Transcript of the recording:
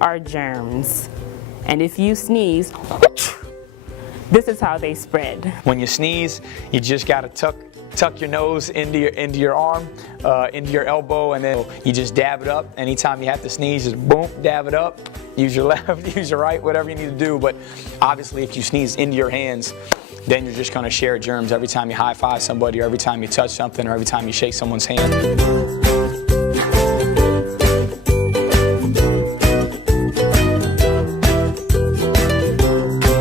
are germs. And if you sneeze, this is how they spread. When you sneeze, you just gotta tuck your nose into your arm, into your elbow, and then you just dab it up. Anytime you have to sneeze, just boom, dab it up. Use your left, use your right, whatever you need to do. But obviously, if you sneeze into your hands, then you're just gonna share germs every time you high five somebody, or every time you touch something, or every time you shake someone's hand.